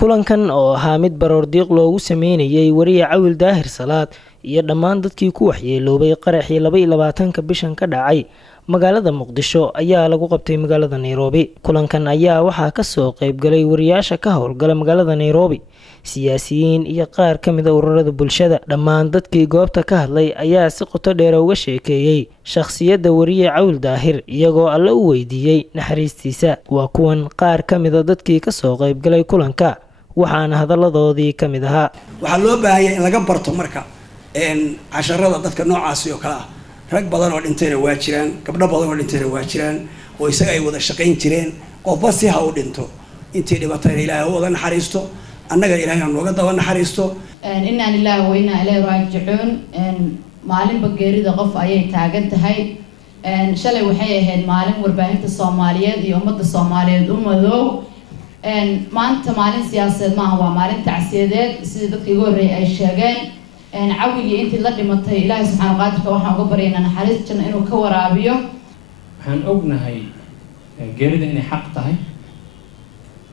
kulankan oo ahaa mid baroordiiq loogu sameynayay wariye Cawil Daahir Salaad iyo dhammaan dadkii ku waxyeeloobay qaraxii 22 bishan ka dhacay magaalada Muqdisho ayaa lagu qabtay magaalada Nairobi. Kulankan ayaa waxaa ka soo qayb galay wariyaasha ka howlgala magaalada Nairobi, siyaasiyiin iyo qaar ka mid ah ururada bulshada. Dhammaan dadkii goobta ka hadlay ayaa si qoto dheer uga sheekeeyay shakhsiyadda wariye Cawil Daahir iyagoo alla u weydiiyay naxariistiisa. Waa kuwan qaar ka mid ah dadkii ka soo qayb galay kulanka, waxaana hadaladoodii ka mid ahaa: waxaa loo baahanyahay in laga barto marka casharada dadka noocaasi oo kale ah. rag badan oo dhintayna waa jiraan, gabdho badan oo dhintayna waa jiraan, oo isaga ay wada shaqayn jireen. qofba si ha u dhinto, intii dhibatayna Ilaahay u wada naxariisto, annaga Ilaahay nooga daba naxariisto. inna lillahi wa inna ilayhi raaji'uun. maalin bageerida qof ayay taagan tahay. shalay waxay ahayd maalin warbaahinta Soomaaliyeed iyo ummadda Soomaaliyeed u madow. maanta maalin siyaasadeed maaha, waa maalin tacsiyadeed sida dadkii ugu horreeyay ay sheegeen. Cawil iyo intii la dhimatay Ilaahay subxaanahu wa ta'ala waxaan uga baryaynaa naxariis janno inuu ka waraabiyo. waxaan ognahay geerida inay xaq tahay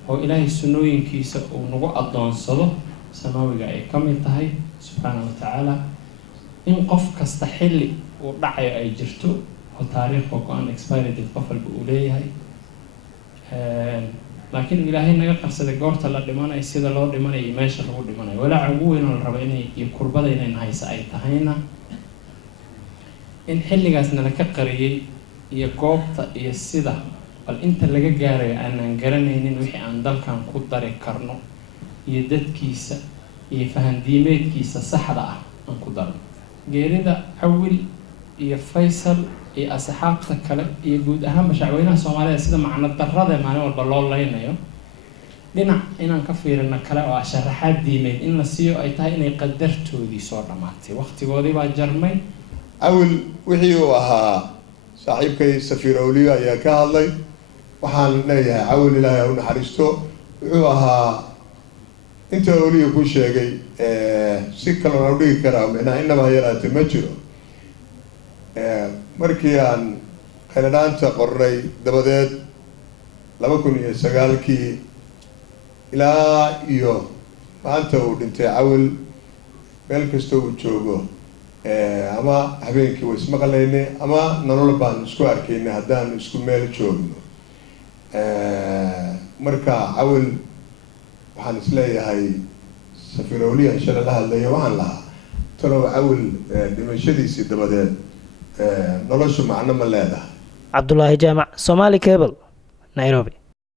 oo Ilaahay sunnooyinkiisa uu nagu adoonsado samaawiga ay ka mid tahay subxaanahu wa ta'ala. in qof kasta xilli uu dhacayo ay jirto oo taariikh oo go'an expired qof walba uu leeyahay. laakiin Ilaahay naga qarsaday goorta la dhimanayo, sida loo dhimanayo iyo meesha lagu dhimanayo. walaaca ugu weyn oo la rabo inay iyo kurbada inay haysa ay tahayna in xilligaasna la ka qariyay iyo goobta iyo sida bal inta laga gaarayo aanan garanaynin wixii aan dalkan ku dari karno iyo dadkiisa iyo fahandiimeedkiisa saxda ah aan ku darno. geerida Cawil iyo Faysal iyo asxaabta kale iyo guud ahaan shacweynaha Soomaaliyeed sida macna darrada maalin walba loo leynayo dhinac inaan ka fiirino kale oo sharaxaad diimeed in la siiyo ay tahay inay qadartoodii soo dhamaatay, waqtigoodii baa jarmay. Cawil wixii uu ahaa saaxiibkay Safiir Awliya ayaa ka hadlay. waxaan leeyahay Cawil Ilaahay u naxariisto. wuxuu ahaa inta Awliya ku sheegay si kale oo dhigi kara macnaha inaba yaraatay ma jiro. markii aan qeyladaanta qornay dabadeed 2009kii ilaa iyo maanta uu dhintay Cawil, meel kasta uu joogo ama habeenkii way ismaqlaynay ama nolol baan isku arkaynay haddaan isku meel joogno. marka Cawil waxaan isleeyahay Safiir Awliya inshallah la hadlayo waxaan lahaa talow Cawil dhimashadiisii dabadeed noloshu macno ma leedahay. Cabdullaahi Jaamac, Somali Cable, Nairobi.